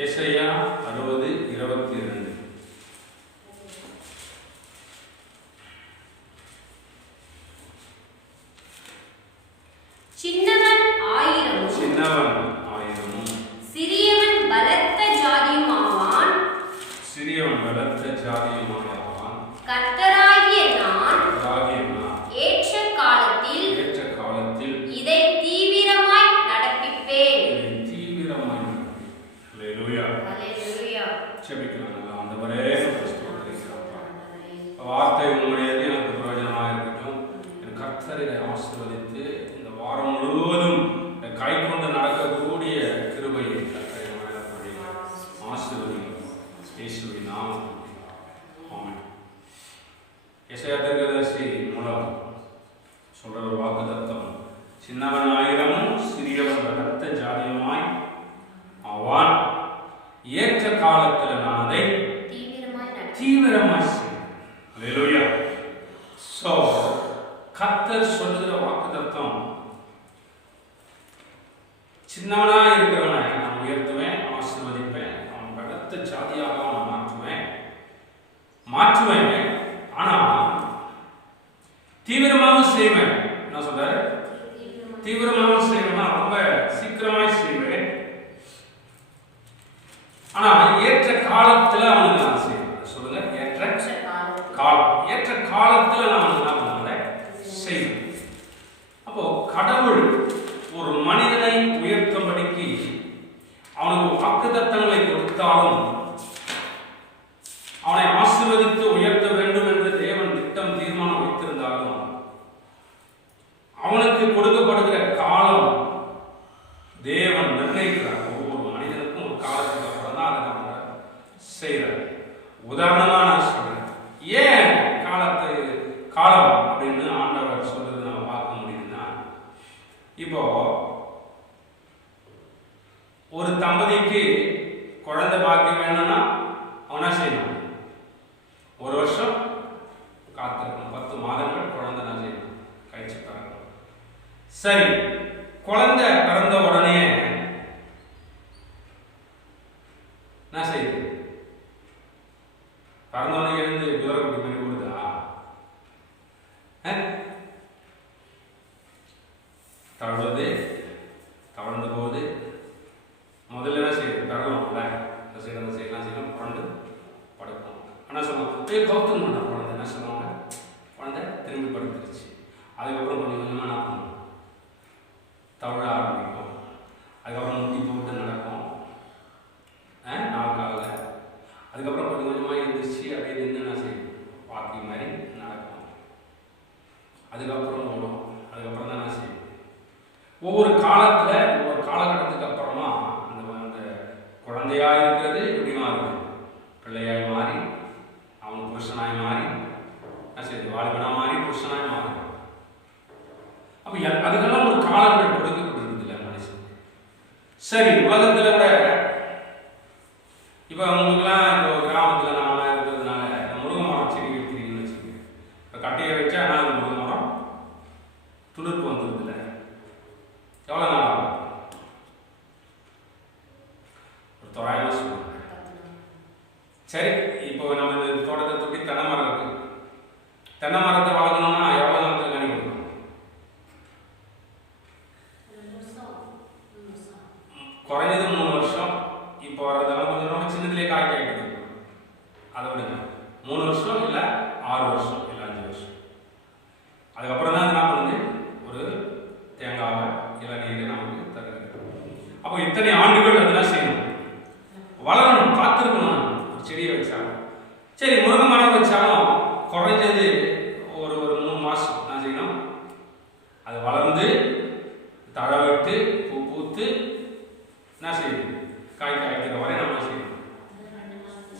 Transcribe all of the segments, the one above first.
ஏசாயா 60:22. சின்னவன் ஆயிரமும் சிறியவன் பலத்த ஜாதியுமாவான். கர்த்தராகிய நான் ஏற்ற காலத்தில் இதை தீவிரமாய் நடப்பிப்பேன். வார்த்தை உங்களுடையது எனக்கு பிரயோஜனமாக இருக்கட்டும். என் கர்த்தர் இதை ஆசீர்வதித்து இந்த வாரம் முழுவதும் கை கொண்டு நடக்கக்கூடிய கிருபையை ஆசீர்வதிக்கும். இயேசுவின் நாமத்தில் ஆமென். எசேயா தீர்க்கதரிசி மூலம் சொல்ற ஒரு வாக்குத்தத்தம், சின்னவன் ஆயிரமும் சிறியவன் பலத்த ஜாதியுமாய் ஆவான். ஏற்ற காலத்தில் நான் அதை தீவிரமாய் செய்வேன். அல்லேலூயா. சோ கர்த்தர் சொல்லுகிற வாக்குத்தத்தம், சின்னவனா இருக்கிறவனை நான் உயர்த்துவேன், ஆசீர்வதிப்பேன், அவன் பலத்த ஜாதியாக நான் மாற்றுவேன். ஆனா தீவிரமாகவும் செய்வேன். என்ன சொல்றாரு? தீவிரமாகவும் செய்வேன்னா ரொம்ப சீக்கிரமாய் செய்வேன். ஆனா ஏற்ற காலத்துல அவனுக்கு நான் செய்வேன். சொல்லுங்க, ஏற்ற காலத்துல நான் அதை செய்வேன். அப்போ கடவுள் ஒரு மனிதனை உயர்த்தும்படிக்கு அவனுக்கு வாக்குத்தத்தங்களை கொடுத்தாலும், அவனை ஆசீர்வதித்து உயர்த்த வேண்டும் என்று தேவன் திட்டம் தீர்மானம் வைத்திருந்தாலும், அவனுக்கு கொடுக்கப்படுகிற காலம் தேவன் நிர்ணயிக்கிறார். ஒவ்வொரு மனிதனுக்கும் ஒரு காலத்துக்கு அப்புறம் தான் அதை நம்ம செய்யறார். உதாரணமா நான் சொல்றேன், ஏன் காலம் அப்படின்னு ஆண்டவர் சொல்றது நம்ம பார்க்க முடியுதுன்னா, இப்போ ஒரு தம்பதிக்கு குழந்தை பாக்கியம் வேணும்னா அவனா செய்யணும், ஒரு வருஷம் காத்திருக்கணும், 10 மாதங்கள் குழந்தை நான் செய்யணும், கழிச்சு பிறக்கணும். சரி, குழந்தை பிறந்த உடனே நான் செய்யுது, பிறந்த உடனே எழுந்து குதிரை குட்டி பண்ணி கொடுத்தா தவழ்ந்து போகுது. முதல்ல என்ன செய்யுது? தரலாம்ல, இந்த சைடு அந்த சைட்லாம் செய்யலாம், புரண்டு படுக்கும். ஆனால் சொல்லுவாங்க கௌத்தம் பண்ண குழந்தை என்ன சொல்லுவாங்க, குழந்தை திரும்பி படுத்துருச்சு. அதுக்கப்புறம் கொஞ்சம் கொஞ்சமாக என்ன பண்ணும், தவழ ஆரம்பிக்கும். அதுக்கப்புறம் முட்டி போட்டு நடக்கும் 4 காலில். அதுக்கப்புறம் கொஞ்சம் கொஞ்சமாக எழுந்திரிச்சு அப்படியே நின்று என்ன செய்யும், வாக்கிங் மாதிரி நடக்கும். அதுக்கப்புறம் ஓடும். அதுக்கப்புறம் தான் என்ன செய்யும், ஒவ்வொரு காலகட்டத்துக்கு அப்புறமா அந்த குழந்தையாக இருக்கிறது எப்படி மாறுது, பிள்ளையாய் மாறி, அவன் புருஷனாய் மாறி, என்ன செய்யுது, வாலிபனாக மாறி புருஷனாய் மாறி. அப்போ அதுக்கெல்லாம் ஒரு காலங்கள் கொடுக்கப்பட்டிருக்குது இல்லை மனுஷனுக்கு. சரி, உலகத்தில் கூட இப்போ உங்களுக்குலாம் இப்போ கிராமத்தில் நாம இருக்கிறதுனால முருங்கை மரம் செடி வைக்கிறீங்கன்னு வச்சுக்கோங்க. இப்போ கட்டையை வச்சா ஆனால் முருங்கை மரம் துளிர்ப்பு வந்துருது இல்லை, எவ்வளோ நாள் ஆகும்? ஒரு தோராயமாக சொல்லுங்க. சரி, இப்போ நம்ம இந்த தோட்டத்தை தொட்டி தென்னை மரம் இருக்கு. தென்னை மரத்தை வளர்க்கணும்னா எவ்வளோ நாளத்தில் கனி கொடுக்கணும்? குறைஞ்சது 3 வருஷம். இப்போ வரதெல்லாம் கொஞ்சம் ரொம்ப சின்னதுலேயே காய்க்காய்க்குது. அதை விடுங்க, 3 வருஷம் இல்லை 6 வருஷம் இல்லை 5 வருஷம். அதுக்கப்புறம் தான் என்ன பண்ணுது, ஒரு தேங்காவை இளநீரை நமக்கு தருகிறது. அப்போ இத்தனை ஆண்டுகள் அதெல்லாம் செய்யணும், வளரணும், காத்திருக்கணும். ஒரு செடியை வச்சாலும் சரி, முருங்கை மரம் வச்சாலும் குறைஞ்சது ஒரு 3 மாதம் என்ன செய்யணும், அது வளர்ந்து தழை விட்டு பூ பூத்து என்ன செய்யுது, காய் காய்க்கிற வரை நம்ம செய்யணும்.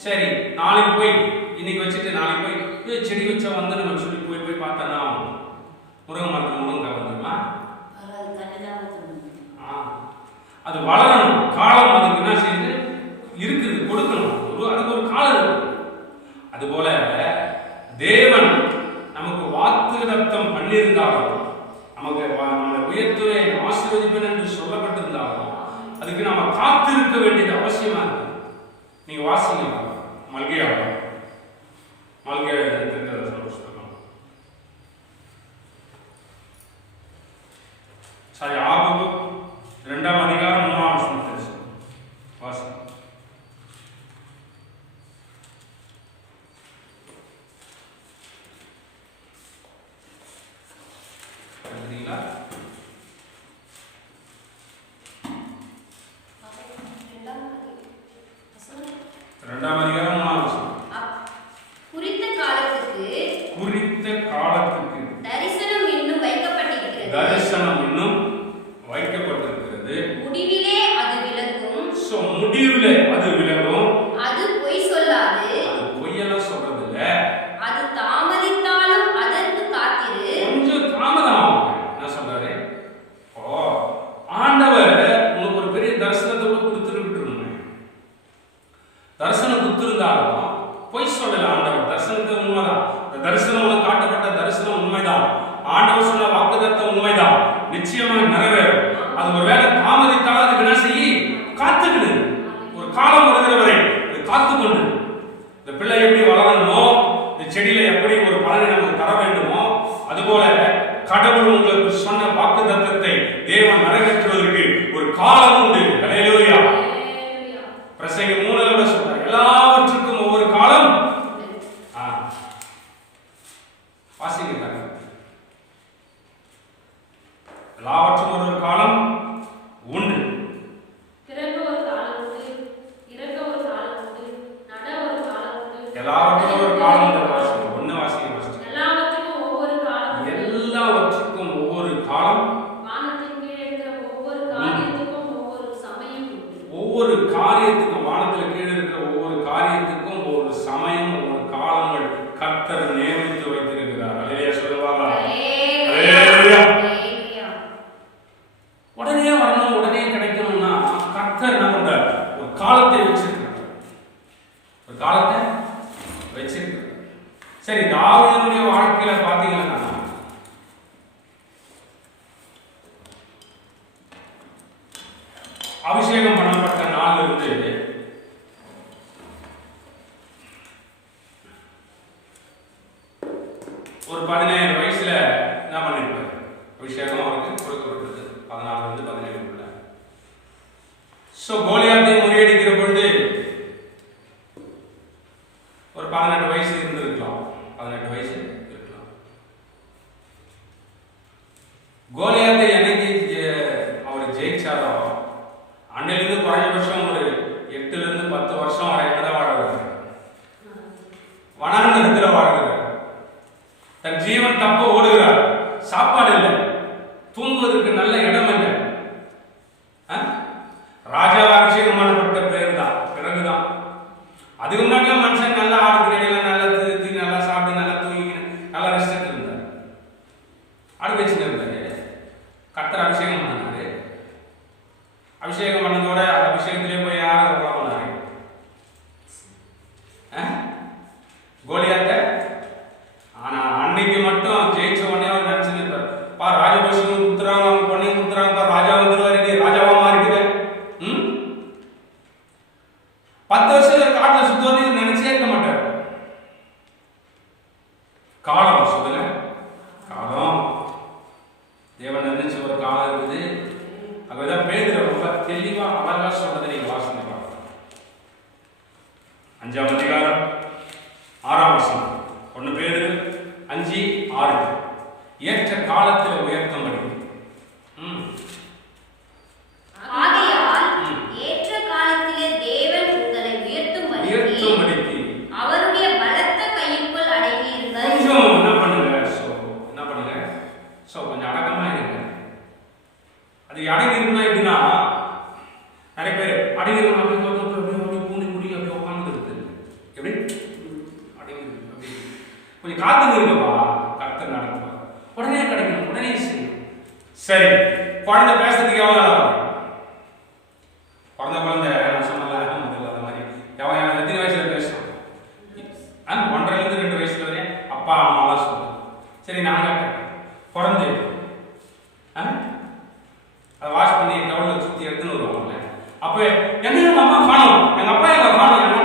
சரி, நாளைக்கு போய் இன்னைக்கு வச்சுட்டு நாளைக்கு போய் செடி வச்சா வந்து நம்ம சொல்லி போய் பார்த்தோன்னா முருங்கை மரத்தில் முருங்காய் வந்துருமா? அது வளரணும், காலம் அதுக்கு என்ன செய்யுது இருக்குது, கொடுக்கணும், அதுக்கு ஒரு காலம் இருக்கு. அதுபோல தேவன் நமக்கு வாக்குத்தத்தம் பண்ணியிருந்தாலும், நமக்கு நம்மளை உயர்த்துவேன் ஆசீர்வதிப்பேன் என்று சொல்லப்பட்டிருந்தாலும், அதுக்கு நாம காத்திருக்க வேண்டியது அவசியமா இருக்கு. நீங்க வாசிங்க மல்கியா தீர்க்கதரிசன புஸ்தகம். சரி, ஆபகு 2ஆம் அதிகாரம் 3ஆம் வசனத்தை வாசிங்க. எழுதுறீங்களா? 2ஆம் அதிகாரம் 3ஆம் வசனம். குறித்த காலத்துக்கு தரிசனம் இன்னும் வைக்கப்பட்டிருக்கிறது. முடிவிலே அது விளங்கும். சோ முடிவிலே அது விளங்கும். அது பொய் சொல்லாது. அது பொய்யெல்லாம் சொல்றது இல்ல. அது தாமதித்தாலும் அதற்கு காத்திரு. கொஞ்சம் தாமதம் ஆகும். என்ன சொல்றாரு? ஆண்டவர் உங்களுக்கு ஒரு பெரிய தரிசனத்தை கொடுத்துருக்கிட்டு தரிசனம் கொடுத்திருந்தாலும் பொய் சொல்லல. ஆண்டவர் தரிசனத்தை உண்மைதான். தரிசனம் காட்டப்பட்ட தரிசனம் உண்மைதான். ஆண்டவர் சொன்ன வாக்குத்தத்தம் உண்மைதான். நிச்சயமா நிறைவேறும். அது ஒருவேளை தாமதித்தாலும் அதுக்கு என்ன செய்ய காத்துக்கிடு. ஒரு காலம் வருகிற வரை காத்துக்கொண்டு இந்த பிள்ளை எப்படி வளரணுமோ, இந்த செடியில எப்படி ஒரு பலனை நமக்கு தர வேண்டுமோ, அதுபோல கடவுள் உங்களுக்கு சொன்ன வாக்குத்தத்தத்தை தேவன் நிறைவேற்றுவதற்கு ஒரு காலம் உண்டு. ஹல்லேலூயா. பிரசங்கி 3 சொல்றார், எல்லாவற்றுக்கும் ஒவ்வொரு காலம். வாசிங்க. எல்லாவற்றுக்கும் ஒரு காலம் உண்டு. எல்லாவற்றுக்கும் ஒரு காலம் உண்டு. வாசிங்க. ஒண்ணு வாசிங்க. எல்லாவற்றுக்கும் ஒவ்வொரு காலம். எல்லாவற்றுக்கும் ஒவ்வொரு காலம். வானத்தின் கீழே இருக்கிற ஒவ்வொரு காரியத்துக்கும் ஒவ்வொரு சமயம் உண்டு. ஒவ்வொரு காரியத்துக்கும், வானத்தில் கீழே இருக்கிற ஒவ்வொரு காரியத்துக்கும் ஒவ்வொரு சமயம், ஒவ்வொரு காலங்கள் கர்த்தர் நியமித்து வைத்திருக்கிறார். அல்லேலூயா சொல்லுவாங்க. அல்லேலூயா. உடனே வரணும், உடனே கிடைக்கணும்னா கர்த்தர் என்ன பண்றார்? ஒரு காலத்தை வச்சிருக்கிறார். ஒரு காலத்தை வச்சிருக்கிறார். சரி, தாவீதுடைய வாழ்க்கையில பாத்தீங்கன்னா அபிஷேகம் பண்ணப்பட்ட நாள் இருந்து ஒரு 17 வயசுல என்ன பண்ணிருப்பாரு? அபிஷேகம் அவருக்கு கொடுக்கப்பட்டது 14 இருந்து 17 உள்ள. சோ கோலியாத்தை முறியடிக்கிற பொழுது ஒரு 18 வயசு இருந்திருக்கலாம். 18 வயசு இருக்கலாம். கோலியாத்தை என்னைக்கு அவர் ஜெயிச்சாரோ அன்னையிலிருந்து குறைஞ்சபட்சம் ஒரு 8 இருந்து 10 வருஷம் வரை தான் வாழ்கிறார். வனாந்தரத்தில் வாழ்கிறார். தன் ஜீவன் தப்ப ஓடுகிறார். சாப்பாடு இல்லை, தூங்குவதற்கு நல்ல இடம் இல்லை. ராஜா அபிஷேகம் பண்ணப்பட்ட பேர் தான் பிறகுதான். அதுக்கு முன்னாடி மனுஷன் நல்லா ஆடுகிறேன், நல்லா திருத்தி, நல்லா சாப்பிட்டு, நல்லா தூங்கி, நல்லா ரெஸ்ட் இருந்தார். ஆடு வச்சுட்டு இருந்தாரு. கர்த்தர் அபிஷேகம் பண்ணாரு. அபிஷேகம் பண்ணதோட அபிஷேகத்திலே போய் யாரை பண்ணாரு? கோலியாத்தை. ஆனா அன்னைக்கு மட்டும் ஜெயிச்ச உடனே அவர் நினைச்சிருப்பார், பா ராஜபக்ஷம் குத்துறாங்க, அவங்க பண்ணி குத்துறாங்க, ராஜா வந்துருவாரு, ராஜாவா மாறிக்குது. 10 வருஷம் காட்டுல சுத்தம் நினைச்சே இருக்க மாட்டார். காலம் சொல்லுங்க, காலம். தேவன் நினைச்ச ஒரு காலம் இருக்குது. அங்கதான் பேதுரு ரொம்ப தெளிவா அழகா சொல்றதை நீங்க வாசிங்க பார்க்கலாம். 5ஆம் அதிகாரம் 6ஆம் வசனம். 1 பேதுரு 5:6. ஏற்ற காலத்தில் உயர்த்தம்படி. ஏற்ற காலத்திலே தேவன் உங்களை உயர்த்தும்படி அவருடைய பலத்த கைக்குள் அடங்கி இருங்கள். கொஞ்சம் என்ன பண்ணுங்க, கொஞ்சம் அடக்கமா இருங்க. அது அடங்கி இருந்தா எப்படின்னா, நிறைய பேர் அடங்கி இருக்கணும் அப்படி பூனி குடி அப்படி உட்காந்து இருக்குது. எப்படி அடங்கி அப்படி கொஞ்சம் காத்து இருக்கப்பா, கர்த்தர் நடக்குவா. உடனே கிடைக்கணும், உடனே செய்யணும். சரி, குழந்தை பேசுறதுக்கு எவ்வளவு ஆகும்? குழந்தை நான் சொன்னல அந்த மாதிரி எத்தனை வயசுல பேசுறோம்? 1.5 to 2 வயசுல வரையும் அப்பா அம்மாலாம் சொல்லுவோம். சரி, நாங்க பிறந்து அதை வாஷ் பண்ணி டவுன்ல சுத்தி எடுத்துன்னு வருவாங்கல்ல. அப்ப எங்க அம்மா காணும், எங்க அப்பா எங்க காணும், எங்க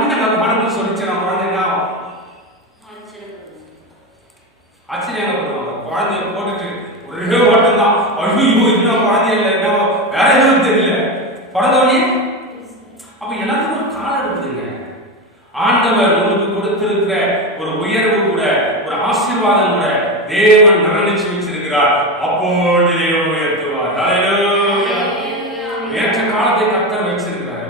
அப்ப எல்லாத்துக்கும் ஒரு காலம் இருக்குதுங்க. ஆண்டவர் உங்களுக்கு கொடுத்திருக்கிற ஒரு உயர்வு கூட, ஒரு ஆசீர்வாதம் கூட தேவன் நிர்ணயிச்சு வச்சிருக்கிறார். அப்பொழுது தேவன் உயர்த்துவார். ஹல்லேலூயா. ஏற்ற காலத்தை கர்த்தர் வச்சிருக்கிறார்,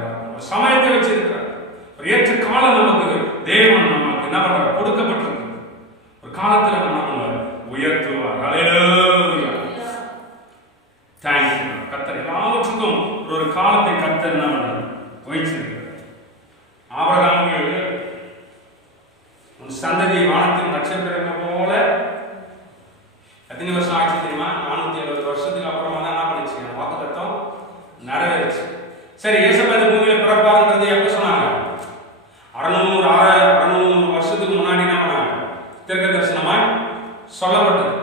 சமயத்தை வச்சிருக்கிறார். ஒரு ஏற்ற காலம் நமக்கு தேவன் நமக்கு என்ன பண்றார், கொடுக்கப்பட்டிருக்கு. ஒரு காலத்துல நம்ம உயர்த்துவார். ஹல்லேலூயா. தேங்க்யூ. கர்த்தர் எல்லாவற்றுக்கும் ஒரு காலத்தை கர்த்தர் என்ன பண்றார், வச்சிருக்கிறார். ஆபிரகாமுக்கு சந்ததி வானத்தின் நட்சத்திரங்கள் போல எத்தனை வருஷம் ஆச்சு தெரியுமா? 470 வருஷத்துக்கு அப்புறமா தான் என்ன பண்ணுச்சு, வாக்குத்தத்தம் நிறைவேறுச்சு. சரி, இயேசுபா இந்த பூமியில பிறப்பாருன்றது எப்ப சொன்னாங்க? 600 வருஷத்துக்கு முன்னாடி என்ன பண்ணாங்க, தீர்க்க தரிசனமா சொல்லப்பட்டது.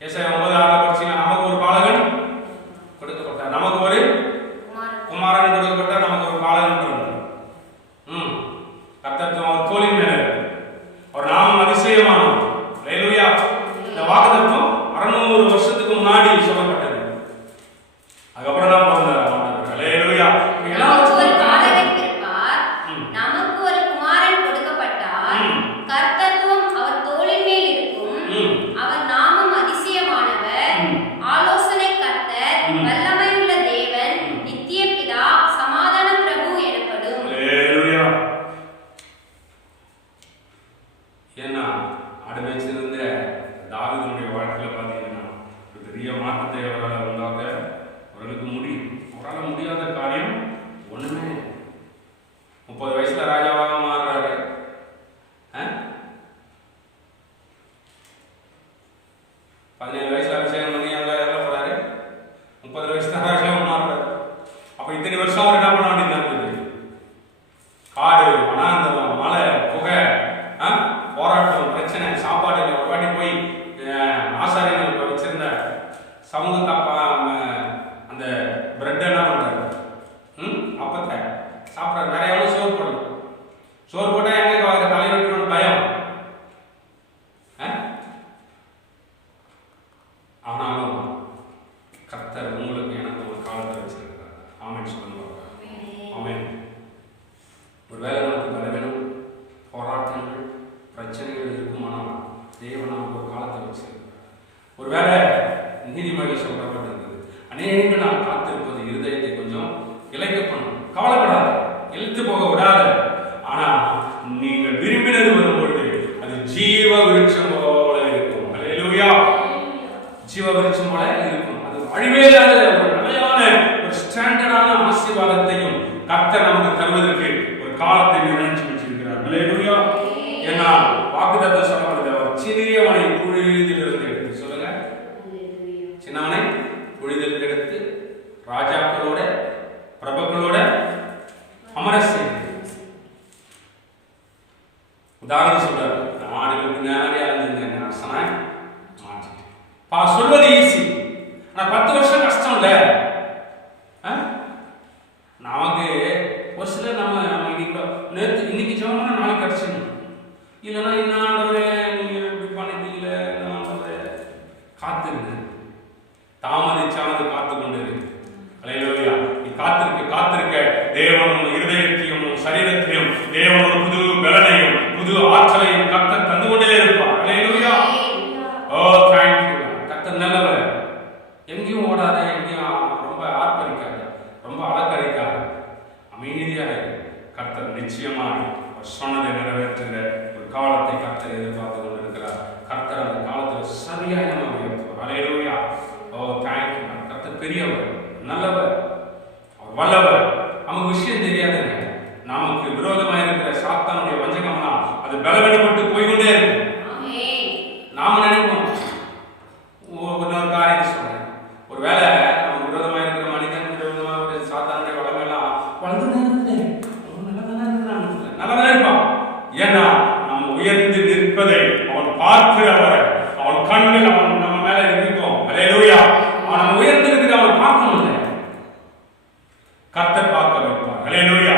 ஏசாயா 9:6 படிச்சீங்கன்னா, நமக்கு ஒரு பாலகன் கொடுக்கப்பட்டார், நமக்கு ஒரு குமாரன் கொடுக்கப்பட்டார், நமக்கு ஒரு பாலகன் பிறந்தார். கர்த்தர் அவர் தோளின் மேல, அவர் நாமம் அதிசயமானவர். ஹல்லேலூயா. இந்த வாக்குத்தத்தம் 600 வருஷத்துக்கு முன்னாடி சொல்லப்பட்டது. அதுக்கப்புறம் தான் பிறந்தார் ஆண்டவர். ஹல்லேலூயா. நமக்கு ஒரு பாலகன் பிறப்பார், நமக்கு ஒரு குமாரன் கொடுக்கப்பட்டார், கர்த்தத்துவம் அவர் தோளின் மேல் இருக்கும், அவர் நாமம் அதிசயமானவர், ஆலோசனை கர்த்தர், வல்லமையுள்ள தேவன், நித்திய பிதா, சமாதான பிரபு எனப்படும். ஹல்லேலூயா. ஏன்னா அடுமைச்சிருந்த தாவீதுடைய வாழ்க்கையில பார்த்தீங்கன்னா ஒரு பெரிய மாற்றத்தை அவரால் உண்டாக்க அவர்களுக்கு முடியும். அவரால் முடியாத காரியம் ஒண்ணுமே. 30 வயசுல ராஜாவாக மாறுறாரு. 17 வயசுல அபிஷேகம் பண்ணி எல்லாம் போறாரு. 30 வயசுல ராஜாவாக மாறுறாரு. அப்ப இத்தனை வருஷம் அவர் என்ன பண்ண வேண்டியது இருந்தது? காடு, வனாந்தரம், மலை, புகை, போராட்டம், பிரச்சனை, சாப்பாடு. ஒரு வாட்டி போய் ஆசாரியர்கள் வச்சிருந்த சமூக காப்பா அந்த பிரெட் என்ன பண்றாரு, அப்பத்தை சாப்பிட்றாரு. வேற எவ்வளவு சோறு போடல. சோறு போட்டா எங்க தலைவர்களோட பயம். ஆனாலும் கர்த்தர் உங்களுக்கு எனக்கு ஒரு காலத்தை வச்சிருக்கிறார். ஆமென் சொல்லுவாங்க. ஆமென். ஒருவேளை நமக்கு பலவீனம், போராட்டங்கள், பிரச்சனைகள் இருக்குமானால் தேவன் நமக்கு ஒரு காலத்தை வச்சிருக்கிறார். ஒருவேளை நீதிமொழியில் சொல்லப்பட்டிருக்கிறது, அநேக நாள் காத்திருப்பது இருதயத்தை கொஞ்சம் இழைக்க பண்ணும். கவலைப்படாத, இழுத்து போக விடாத. ஆனா நீங்கள் விரும்பினது வரும்பொழுது அது ஜீவ விருட்சம் போல இருக்கும். ஹல்லேலூயா. ஜீவ விருட்சம் போல இருக்கும். அது அழிவேலாத ஒரு நிலையான ஒரு ஸ்டாண்டர்டான ஆசீர்வாதத்தையும் கர்த்தர் நமக்கு தருவதற்கு ஒரு காலத்தை நிர்ணயிச்சு வச்சிருக்கிறார். ஹல்லேலூயா. ஏன்னா வாக்குத்தத்தம் சொல்லப்படுது, அவர் சிறியவனை புழுதிலிருந்து எடுத்து, சொல்லுங்க, சின்னவனை புழுதிலிருந்து எடுத்து ராஜாக்களோட பிரபுக்களோட அமர செய்து. உதாரணம் சொல்றாரு, நாடுகளுக்கு பின்னாடி அலைஞ்சிருந்தேன், அரசனாய் மாற்றிட்டேன். சொல்வது ஈஸி, ஆனா 10 வருஷம் கஷ்டம் இல்ல. நமக்கு ஒரு சில நம்ம இன்னைக்கு ஜெபம் நாளைக்கு கிடைச்சிடணும். இல்லைன்னா என்ன ஆண்டவரே நீங்க இப்படி பண்ணிட்டீங்கள, காத்துருங்க. தாமதிச்சானது காத்து கொண்டு இருக்கு. ஹல்லேலூயா. நீ காத்திருக்க தேவன் இருதயத்தையும் சரீரத்தையும் தேவன் ஒரு புது பலனையும் புது ஆற்றலையும் கர்த்தர் தந்து கொண்டே இருப்பார். ஹல்லேலூயா. Oh thank you. கர்த்தர் நல்லவர். எங்கேயும் ஓடாத, எங்கேயும் ரொம்ப ஆர்ப்பரிக்காத, ரொம்ப அலக்கரிக்காத, அமைதியாக கர்த்தர் நிச்சயமாக சொன்னதை நிறைவேற்றுகிற ஒரு காலத்தை கர்த்தர் எதிர்பார்த்து கொண்டிருக்கிறார். கர்த்தர் அந்த காலத்தில் சரியாக நம்ம உயர்த்துவார். ஹல்லேலூயா. Oh thank you. கர்த்தர் பெரியவர், நல்லவர், அவர் வல்லவர். நமக்கு விஷயம் தெரியாதுங்க. நமக்கு விரோதமாக இருக்கிற சாத்தானுடைய வஞ்சகம்னா அது பலவீனப்பட்டு போய்கொண்டே இருக்கு. நாம நினைப்போம், இன்னொரு காரியம் சொல்றேன், ஒரு வேலை நமக்கு விரோதமாக இருக்கிற மனிதன் விரோதமாக சாத்தானுடைய வளமெல்லாம் வளர்ந்து நல்லதான் இருப்பான். ஏன்னா நம்ம உயர்ந்து நிற்பதை அவன் பார்க்கிறவரை, அவன் கண்கள் அவன் நம்ம மேல இருக்கும். ஹல்லேலூயா. அவன் உயர்ந்து இருக்கிற அவன் பார்க்கணும், கர்த்தர் பார்க்க வைப்பார். ஹல்லேலூயா.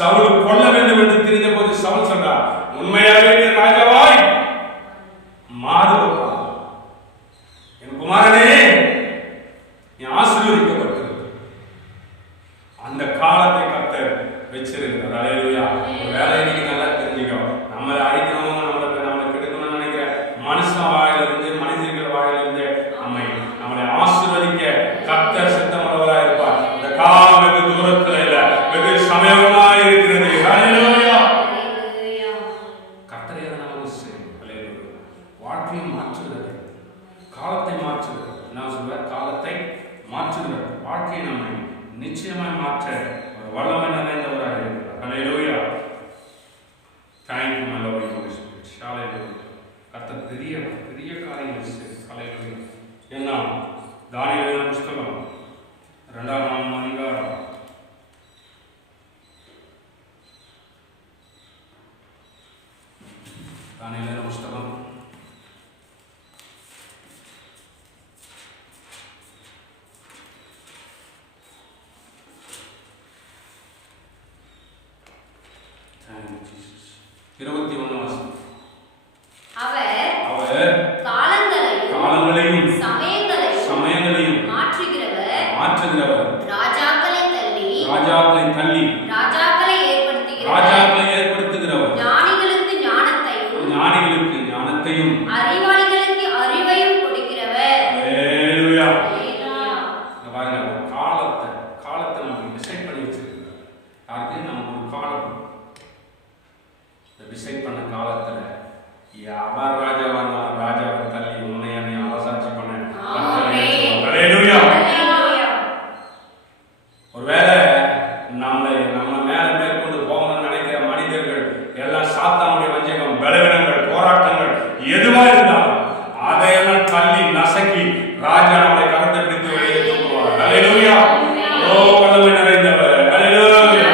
சவுல் கொல்ல வேண்டும் என்று தெரிந்த போது சவுல் சொன்னார், உண்மையாகவே நீ ராஜாவாய் மாறுவா, என் குமாரனே நீ ஆசீர்வதிக்கப்பட்டிருக்க. அந்த காலத்தை கர்த்தர் வச்சிருக்கிறார். அல்லேலூயா. ஒரு வேலை இன்னைக்கு நல்லா தெரிஞ்சுக்கோ. நம்மளை அடிக்கணும், நம்மளை கெடுக்கணும்னு நினைக்கிற மனுஷன் வாயிலிருந்து, மனிதர்கள் வாயிலிருந்து நம்மளை ஆசீர்வதிக்க கர்த்தர் சித்தமுள்ளவராக இருப்பார். இந்த காலம் வெகு தூரத்தில் இல்ல, வெகு சமயமா இருக்கிறது. அல்லேலூயா. கர்த்தரே நமக்கு செய்யும். அல்லேலூயா. வாழ்க்கையை மாற்றுகிறது, காலத்தை மாற்றுகிறது. நான் சொல்றேன், காலத்தை மாற்றுகிறது. வாழ்க்கையை நம்மை நிச்சயமாய் மாற்ற ஒரு வல்லமை நிறைந்தவராக இருக்கிறார். அல்லேலூயா. Thank you, my Lord, Holy Spirit. Hallelujah. கர்த்தர் பெரிய பெரிய காரியங்கள் செய்கிறார். அல்லேலூயா. என்ன தானியேல் புத்தகம் 2ஆம் அதிகாரம் 21 வசனம். அவர் காலங்களையும் சமயங்களையும் மாற்றுகிறவர், ராஜாக்களை தள்ளி ராஜாக்களை ஏற்படுத்துகிறவர், ஞானிகளுக்கு ஞானத்தையும் அறிவாளிகளுக்கு அறிவையும் கொடுக்கிறவர். அல்லேலூயா. பாருங்க, காலத்தை நம்ம டிசைட் பண்ணி வச்சிருக்கிறோம். யாருக்கு? நமக்கு ஒரு காலம் டிசைட் பண்ண காலத்துல யார் ராஜாவை தள்ளி உன்னை அரசாட்சி பண்ண. ஒருவேளை நம்ம மேல மேற்கொண்டு போகணும்னு நினைக்கிற மனிதர்கள் எல்லாம் சாத்தானுடைய வஞ்சகம், பலவீனங்கள், போராட்டங்கள் எதுவா இருந்தாலும் அதையெல்லாம் தள்ளி நசக்கி ராஜா நம்மளை கரத்தை பிடித்து வெளியே தூக்குவார். அல்லேலூயா. ஓ வல்லமை நிறைந்தவர். அல்லேலூயா.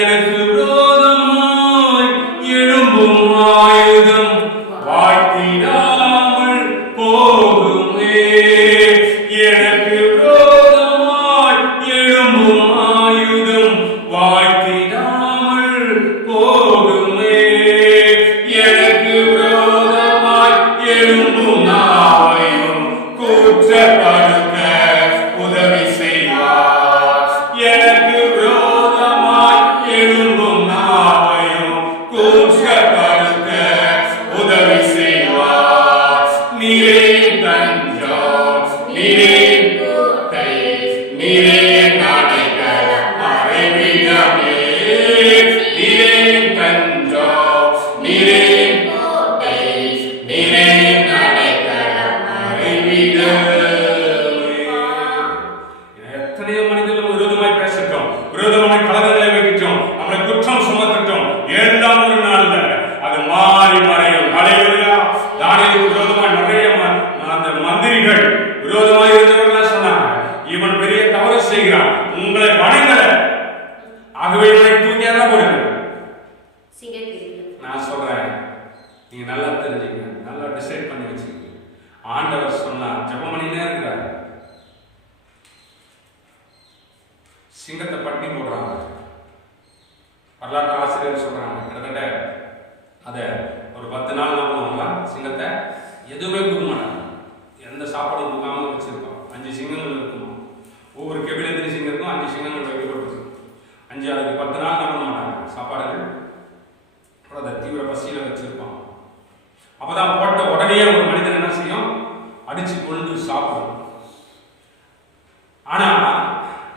எனக்கு விரோதமாய் எழும்பும் ஆயுதம் வாய்த்திடாமல் போகுமே. எனக்கு விரோதமாய் எழும்பும் ஆயுதம் வாய்த்திடாமல் போகுமே. எனக்கு விரோதமாய் எழும்பும் ஆயுதம் கூற்றப்படுத்த உதவி செய்வார். எனக்கு விரோதமாய் எழும்பும் ஆயுதம் கூற்றப்படுத்த உதவி செய்வார். நீரே தஞ்சம், நீரே கோட்டை, நீரே அடைக்கலம், மறைவிடமே. நீரே தஞ்சம், நீரே கோட்டை, நீரே அடைக்கலம், மறைவிடமே. எத்தனையோ மனிதர்கள் விரோதமாய் பேசிட்டோம், விரோதமாய் கலகங்களை வைக்கிட்டோம், நம்மளை குற்றம் சுமத்திட்டோம். ஏழாம் ஒரு நாள்ல அது மாறி மறையும். அல்லேலூயா. தானியேலுக்கு விரோதமாய் நிறைய அந்த மந்திரிகள் விரோதமாய் இருந்தவர்கள் சொன்னாங்க, இவன் பெரிய தவறு செய்கிறான், உங்களை வணங்கல, ஆகவே இவனை தூக்கி எல்லாம் போடுங்க. நான் சொல்றேன், நீங்க நல்லா தெரிஞ்சுங்க, நல்லா டிசைட் பண்ணி வச்சுக்கோங்க. ஆண்டவர் சொன்னா ஜெபம் பண்ணினே இருக்கிறார். சிங்கத்தை பட்டி போடுறாங்க. வரலாற்று ஆசிரியர் சொல்றாங்க, கிட்டத்தட்ட அதை ஒரு 10 நாள் என்ன பண்ணுவாங்களா, சிங்கத்தை எதுவுமே கொடுக்க மாட்டாங்க, எந்த சாப்பாடும் கொடுக்காம வச்சிருக்கோம். 5 சிங்கங்கள் இருக்குமா, ஒவ்வொரு கெபிலத்திரி சிங்கருக்கும் 5 சிங்கங்கள் வைக்கப்பட்டிருக்கும். 5 10 நாள் என்ன பண்ண மாட்டாங்க, சாப்பாடுகள் அதை தீவிர பசியில வச்சிருப்பாங்க. அப்பதான் போட்ட உடனே ஒரு மனிதன் என்ன செய்யும், அடிச்சு கொண்டு சாப்பிடும். ஆனா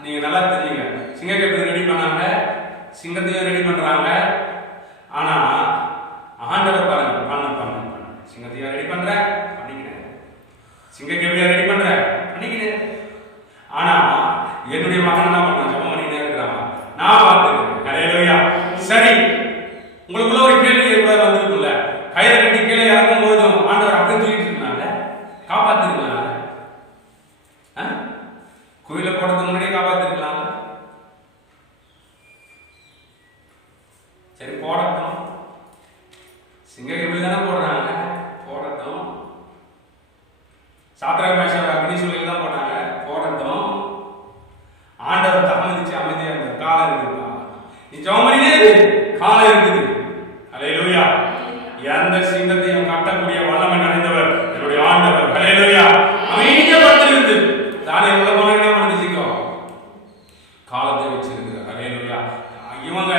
நீங்க நல்லா தெரியுங்க, சிங்கக்கட்டு ரெடி பண்ணாங்க, சிங்கத்தையும் ரெடி பண்றாங்க. ஆனா ஆண்டவர் பாருங்க, பண்ண சிங்கத்தையும் ரெடி பண்ற, பண்ணிக்கிறேன், சிங்கக்கட்டு ரெடி பண்ற, பண்ணிக்கிறேன். ஆனா என்னுடைய மகன் என்ன பண்ண, ஜெபம் பண்ணிட்டே இருக்கிறாங்க, நான் பார்த்துக்கிறேன். அல்லேலூயா. சரி, உங்களுக்குள்ள ஒரு கேள்வி கூட வந்திருக்குல்ல, கயிறை கட்டி கீழே இறக்கும் பொழுதும் ஆண்டவர் அப்படியே தூக்கிட்டு இருந்தாங்க, காப்பாத்திருக்கலாம். கோயில போடுறதுக்கு முன்னாடியே காப்பாத்திருக்கலாம். சரி, போடட்டும், சிங்க எப்படி தானே போடுறாங்க, போடட்டும். சாத்திரா மேஷம் அக்னி சூழலில் தான் போட்டாங்க, போடட்டும். ஆண்டவர் தாமதிச்சு அமைதியா இருந்த காலம் இருக்குப்பா. நீ இவங்க